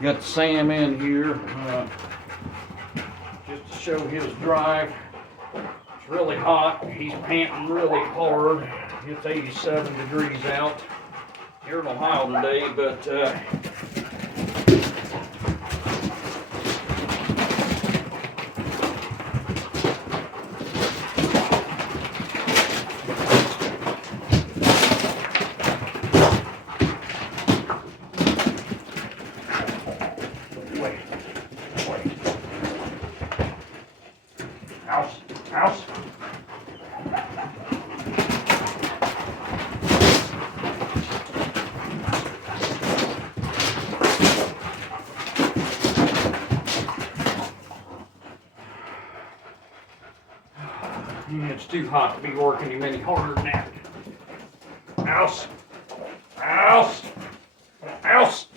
Got Sam in here just to show his drive. It's really hot. He's panting really hard. It's 87 degrees out here in Ohio today, but house. It's too hot to be working him any harder than that. House. House. House.